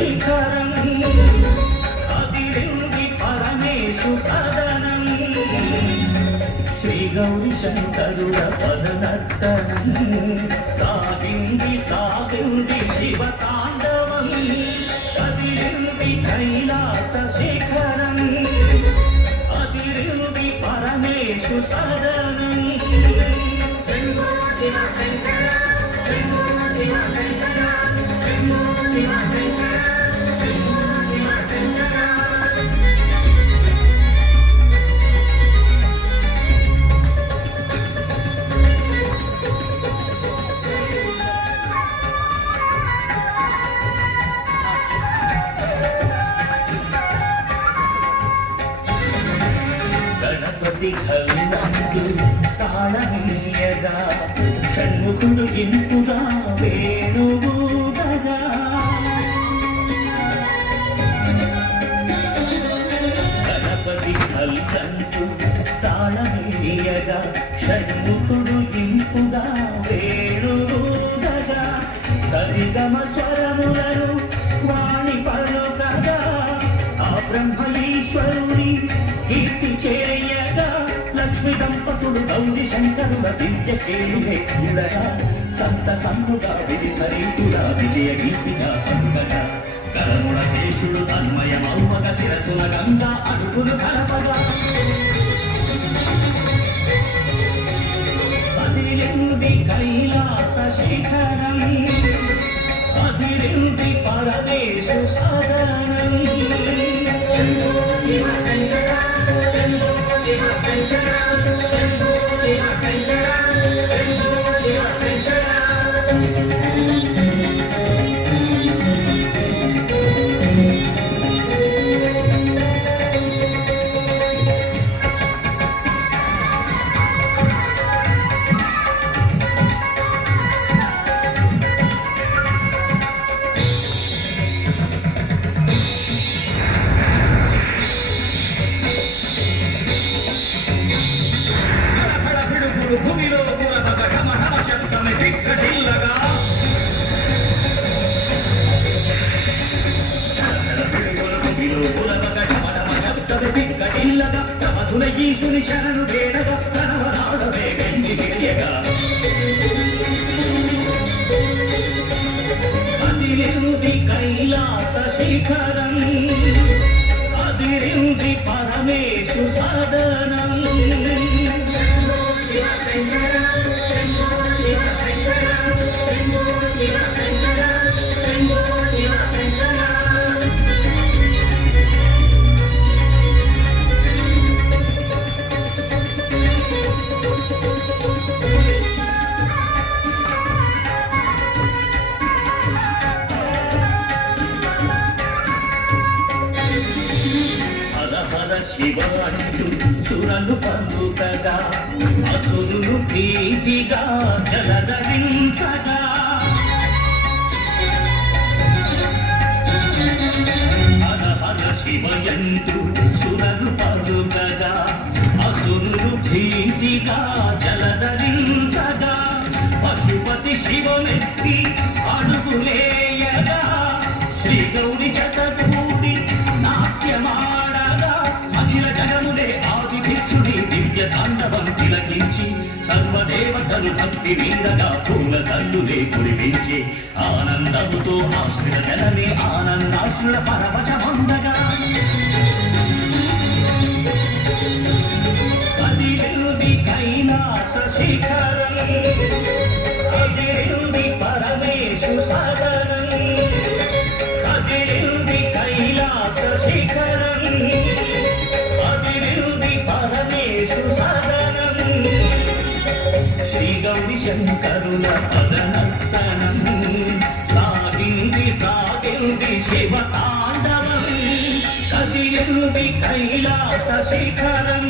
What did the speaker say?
శిఖరం అదిరింది పరమేశు సదనం శ్రీ గౌరీ శంకరుల పదనర్తనం సాగింది సాగింది శివ తాండవం అదిరింది కైలాస శిఖరం అదిరింది పరమేశు సదనం శంభో శివ శంకర శంభో శివ శంకర శంభో శివ శంకర శంభో శివ శంకర గణపతి హల్లందు తాళమీయగా షణ్ముఖుడు ఇంపుగా వేణువుగగా గణపతి హల్లందు తాళమీయగా షణ్ముఖుడు ఇంపుగా వేణువుగగా సరిగమ స్వరములను వాణి పలుకగా ఆ బ్రహ్మ ఈశ్వరుని కీర్తి చేయగా లక్ష్మి దంపతులు గౌరీ శంకరుల దివ్య కేలుగే చూడగా సంత సంతుగా విధిధరీతుడా విజయ గీతిగా అందగా కరముడ శేషుడు తన్మయమౌమగ శిరసుల గంగా అడుగులు కలపగా అదిరింది కైలాస శిఖరం అదిరింది పరమేశు సదనం శంభో శివ శంకర శంభో శివ శంకర శంభో శివ శంకర శంభో శివ శంకర భూమిలో పూరబగ ఢమ ఢమ శబ్దమే దిక్కటిల్లగా భూమిలో పూరబగ ఢమ ఢమ శబ్దమే దిక్కటిల్లగా మధుల ఈశుని శరణు వేడగా కనవరాడవే వెండి తెలియగా అదిరింది కైలాస శిఖరం అదిరింది పరమేశు సదనం శివ శంకర శంభో శివ శంకర శంభో శివ శంకర శంభో శివ శంకర హర హర శివ అంటూ సురలు పలుకగా అసురులు భీతిగా జలధరించగా హర హర శివయంతు సురలు పలుకగా అసురులు భీతిగా జలధరించగా పశుపతి శివమెత్తి అడుగులేయగా శ్రీ గౌరి జతగూడి నాట్యమాడగా అఖిల జగములే ఆది భిక్షుడి దివ్య తాండవం తిలకించి సర్వదేవతలు భక్తి వీరగా పూల తల్లులే కురిపించి ఆనందముతో ఆశ్రిత జనమే ఆనందాశ్రుల పరవశమందగా అదిరింది కైలాస శిఖరం అదిరింది పరమేశు సదనం అదిరింది కైలాస శిఖరం అదిరింది పరమేశు సదనం శ్రీ గౌరీ శంకరుల పదనర్తనం సాగింది సాగింది శివ తాండవం అదిరింది కైలాస శిఖరం